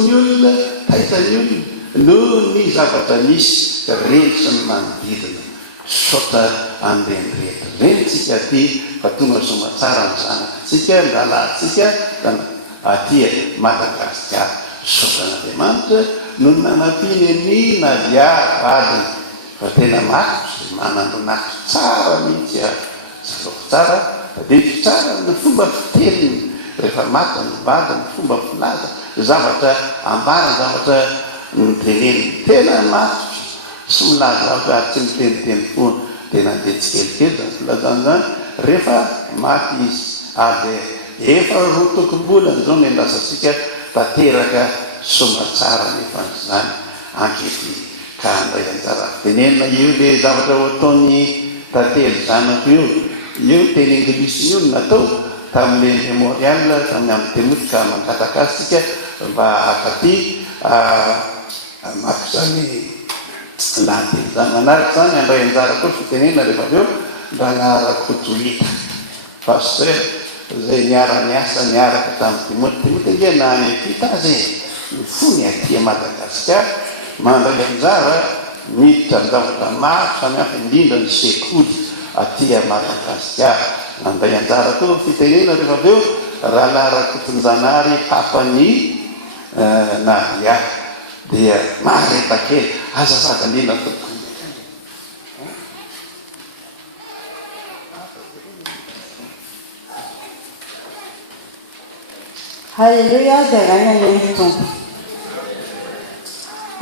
ny olona taizany olona no ny zavatra misy rehetra ny manodidina sota andenyrehtra renitsika ty fa tonga somatsara ny zanakatsika lalatsika atia Madagasikara sotan'Andriamanitra no nanapiny ny navia vadiny fa tena makitry manandonakitry tsara mihitsy zaloko tsara dadevy tsara ny fomba fiteliny rehefa mata ny vadiny fomba filaza zavatra ambarany zavatra nyteneny tena makitry sy milaza zavatra ary tsy miteniteny foana tena ndetsikelikely zany filazany zany rehefa maty izy ary efa rotokom-bolany zao miandasasika tateraka somatsara nefa zany ankety ka andray anjara tenenina io le zavatra ho ataony tately zanako io teny anglisy io natao tamin'le memorial tamin'ny amin'ny temoty ka mangatakasika mba afaty mako zany lateny zany manaraka zany andray anjara koa fitenenina rehefa aveo Ragnarakotolita pasteur zay niara-niasa niaraka tamin'ny temoty nge nany apita zay ny fony atia Madagasikara mandray anjara miditra ny zavatra maro samihafa indrindra ny sekoly atia Madagasikara mandray anjara koa fitenena rehefa aveo Ragnarakotoljanary papany Navia dia maretakely azazaka indrindra Halleluja, dia raina ny tompo.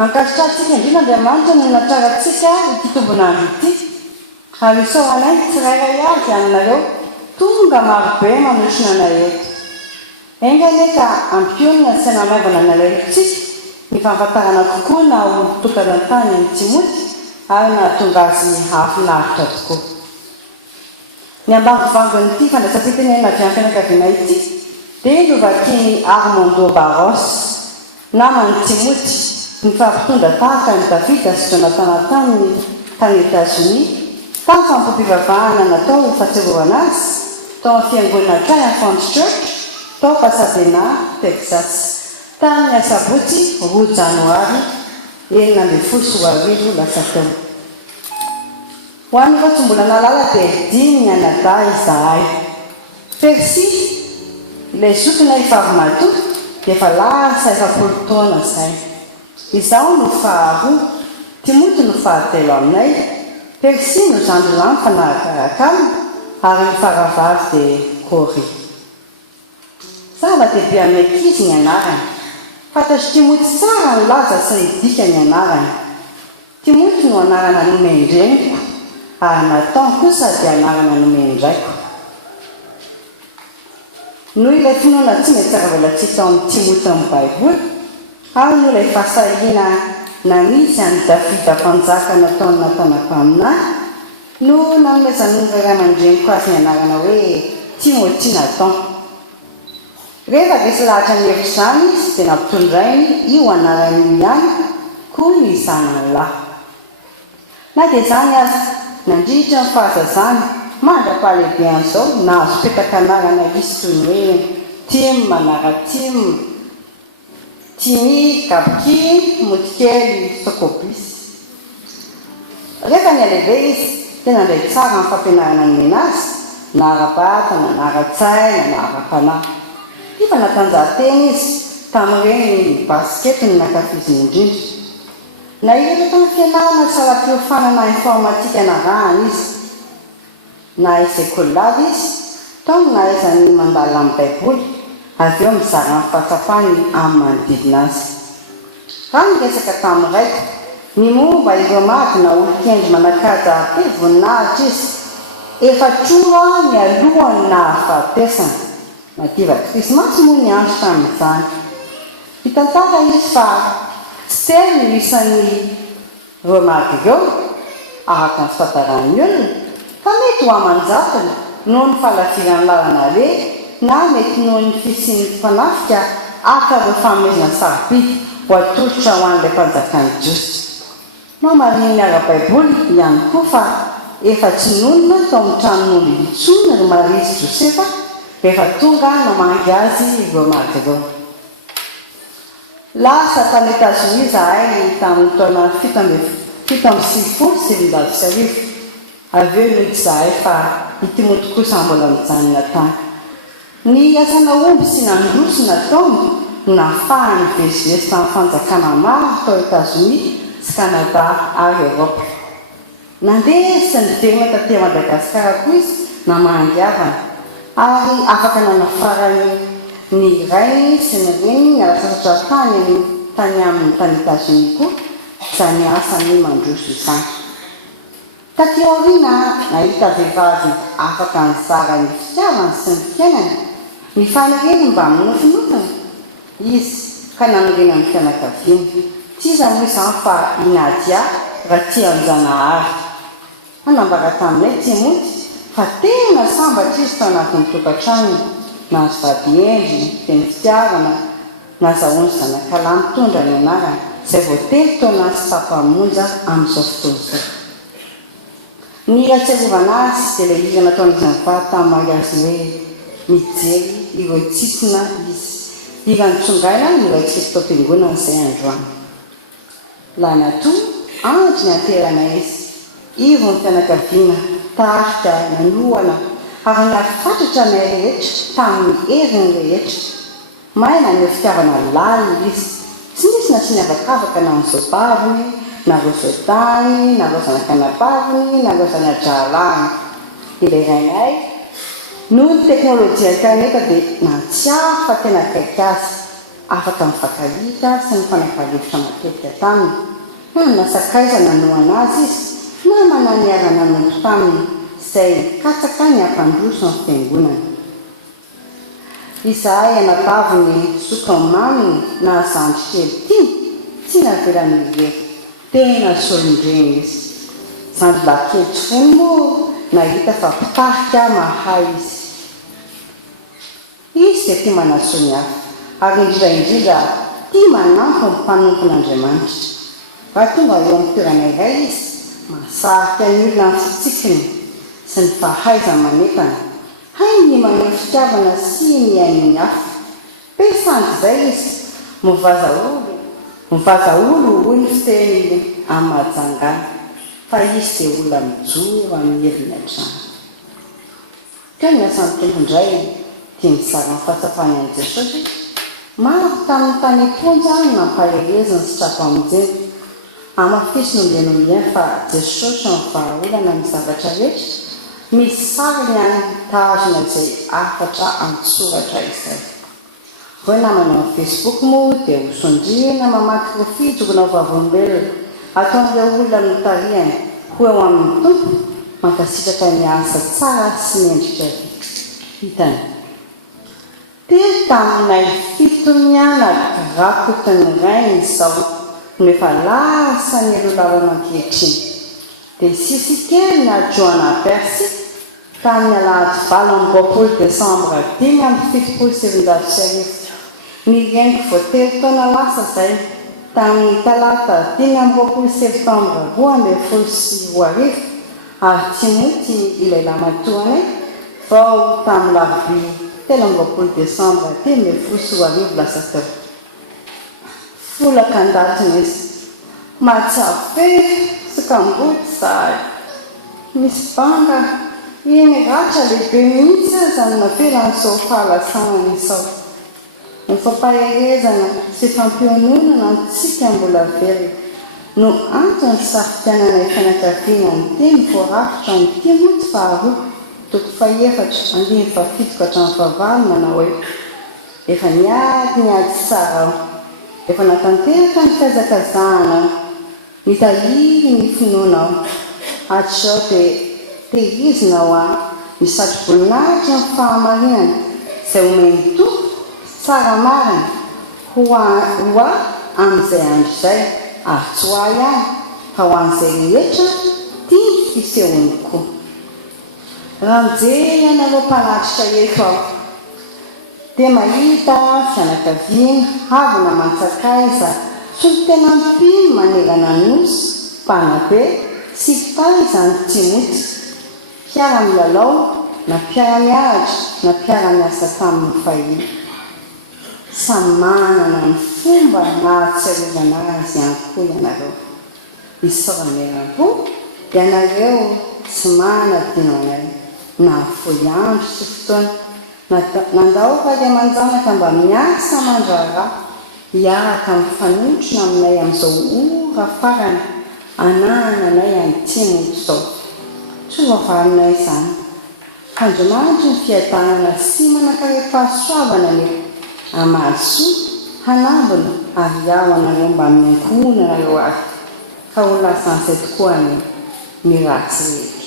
Ankasitratsika indrindra Andriamanitra no natsaratsika ity tombonandro ity. Ary isaoanay tsirairay azy aminareo tonga marobe manosina anay eto. Engany ka ampionina sy namaivana anareo itsika ny fahafantarana kokoa na olo tokantany ny Timoty ary nahatonga azy hafinaritra tokoa. Ny ambangovangon'ity fandraisam-pitenenana avy amin'ny fianakaviana ity dia novakiny Armando Barros namany Timoty ny fampitondra tahaka ny Davida sy Jonathan tany États-Unis tamin'ny fampivavahana natao fahatsiarovana azy tao amin'ny fiangonana Triumphant Church tao Pasadena, Texas tamin'ny Asabotsy 2 Janoary 2024 lasa tao. Ho an'ny fa tsy mbola nalala dia dimy ny anada izahay. Percy ilay zokina ifavy-mato dia efa lasa 10 taona izay. Izaho no faharoa, Timoty no fahatelo aminay, Percy no zandrolany fa nakaraka ary ny faravavy dia Corée. Zava-dehibe amin'ny ankizy ny anarany. Fantatry Timoty tsara ny laza sy ny dika ny anarany. Timoty no anarana nomendreniko ary Nathan kosa dia anarana nomendraiko. Noho ilay finoana tsy mety tsara-velatsika tao amin'ny Timoty amin'ny Baiboly ary noho ilay fahasahiana nanisy any Davida mpanjaka nataony Natana no nanomezany ny ray aman-dreniko azy ny anarana hoe Timoty Nathan. Rehefa resy lahatra ny hevitra izany izy dia nampitondrainy io anarany ihany koa ny zanany lahy. Na dia izany azy nandritra ny fahazazany mandra-pahalehibe an'izao nahazo petaka anarana izy toy ny hoe Tim Manara-Tim, Timy Kapky Motikely Sokobis. Rehefa nialehibe izy dia nandray tsara amin'ny fampianarana ny menazy na ara-bata na ara-tsaina na ara-panahy. Fa natanjahanteny izy tamin'ireny baskety ny nakafiziny indrindra. Na ilo tamin'ny fianarana salam-piofanana informatika na rahany izy. Na isekolady izy, tamin'ny nahaizany mandala amin'ny Baiboly, avy eo mizara amin'ny fahatsapany amin'ny manodidina azy. Raha miresaka tamin'ny raiko, ny momba ireo mady na olo-kendry manakaja voninahitra izy, efa trora ny alohany na hafatesana. Nativa Krismasy moa ny andro tamin'izany. Hitantara izy fa tsy telo ny isan'ny romady ireo araka ny fahatarany olona fa mety ho amanjatona noho ny falafiran'ny lalana le na mety noho ny fisian'ny mpanafika akareo fanomezana sarobidy ho atolotra ho an'ilay mpanjakany Jiosy. Mamariny ny ara-Baiboly ihany koa fa efa tsy nonona tao amin'ny tranon'olo itsony ry Maria Josefa rehefa tonga namangy azy ireo mady ireo. lasa tany États-Unis zahay tamin'ny taona 7 avy eo nody zahay fa ity kosa mbola mijanona tany. Ny asana omby sy nandroso nataony no nafahany vezivezy tamin'ny fanjakana maro tao États-Unis sy Canada ary Europe. Nandeha sy niverina taty Madagasikara koa izy na mangiavana ary afaka nanafarany ny rainy sy ny reniny alasasatra tany amin'ny tany États-Unis koa izany asany mandroso izany. Taty aoriana nahita vehivavy afaka nizara ny fitiavany sy ny fiainany, ny fanireny mba minofinofina izy ka nanirena ny fianakaviany. Tsy izany hoe izany fa inadia raha tia an-janahary. Anambara taminay tsy moty fa tena sambatra izy tao anatin'ny tokantrano, nahazo vady endry, teny fitiavana, nazahoany zanakalahy mitondra ny anarany izay vao telo taona sy tapamonja amin'izao fotoana izao. Ny atsiarovana azy dia ilay hira nataony izy nivady tamin'ny mariazy hoe mijery ireo tsisina izy. Hira nitsongaina ny iray tsisy tao am-piangonana izay androany. Lanatoa andry ny anterana izy. Ivo ny fianakaviana, tarika, nanoana, ary nafatratra ny rehetra tamin'ny heriny rehetra. Maina ny fitiavana lalina izy. Tsy nisy nasiany avakavaka na ny zopaviny, na rosotany, na rozanakanapaviny, na rozanadralany. Ilay rainay, noho ny teknôlôjia internet dia natsiahy fa tena akaiky azy, afaka mifakalika sy mifanakalotra matetika taminy. Nasakaizana noana azy izy, na mananiarana nompo taminy izay katsaka ny ampandroso ny fiangonana. Izahay anabaviny soka maminy na zandry kely tiny, tsy navelany irery, tena solondreny izy. Zandry lakely tsy fony moa nahita fa mpitarika mahay izy. Izy dia tia manaso ny hafa, ary indrindra tia manampy ny mpanompon'Andriamanitra. Raha tonga eo amin'ny toerana iray izy, mahasarika ny olona ny fitsikiny sy ny fahaiza manetana. Hay ny manao fitiavana sy ny ain'ny hafa. Pesany izay izy, mivaza olo hoy ny fiteny amin'ny mahajangana, fa izy dia olona mijoro amin'ny herin'ny hatrany. Teo ny asan'ny tompondray dia mizara ny fahatsapany an'i Jesosy. Maro tamin'ny tany imponja nampahireziny sy trapamonjeny. Amafisy nombianombiany fa Jesosy ny vahaolana ny zavatra rehetra, misy sariny any tazona izay afatra antsoratra izay. Hoe namana amin'ny Facebook moa dia hosondriana mamaky rofijokona vavolombelona ataon'ireo olona notariany ho eo amin'ny tompo mankasitraka ny asa tsara sy ny endrika hitany. Telo taminay 7 mianaka rakotiny rainy izao no efa lasa ny elolalana ankehitriny. Dia sisy kely na Joana Persy tamin'ny alahady 7 Desambra 577. Ny reniko vao 3 taona lasa izay tamin'ny talata 5 Septambra 2012 ary tsy moty ilay lamatoanay vao tamin'ny larobia 13 Desambra 2012 lasa tao. Folaka andatiny izy, matsafe sy kamboty zahay. Misy banga eny ratra lehibe mihitsy azany navelan'izao fahalasana izao. Ny fampahirezana sy fampiononana antsika mbola velona no antony safidianana fianakaviana ny teny voarafitra ny timoty faharoa 2:7-7 manao hoe efa niady tsara aho, efa natanteraka ny fihazakazahana aho, nitahiry ny finoana aho, hatrao dia tehirizina ho aho misatroboninahitra ny fahamarinana izay omeny tompo tsara marina ho aho amin'izay andro izay ary tsy ho ahy ihany fa ho an'izay rehetra tia fisehony koa. Raha mijery anareo mpanatrika eto aho dia mahita fianakaviana avy namantsakaiza sy tena mpino manerana nosy mpanabe sy mpitaiza ny Timoty, mpiara-milalao na mpiara-miaratra na mpiara-miasa tamin'ny fahiny. samy manana ny fomba nahatsiarovana azy ihany koa ianareo. Isameram-po ianareo tsy manadino anay na foy andro sy fotoana nandaoka dia manjanaka mba miasa mandrara hiaraka mifanotrona aminay amin'izao ora farany anahana anay antinony izao. Tsy hoavarinay izany. Andriamanitra ny fiadanana sy manankaream-pahasoavana ny amasoa hanambona ary ao anareo mba miankonana nareo azy ka ho lasanyizay tokoa ny ratsy rehetra.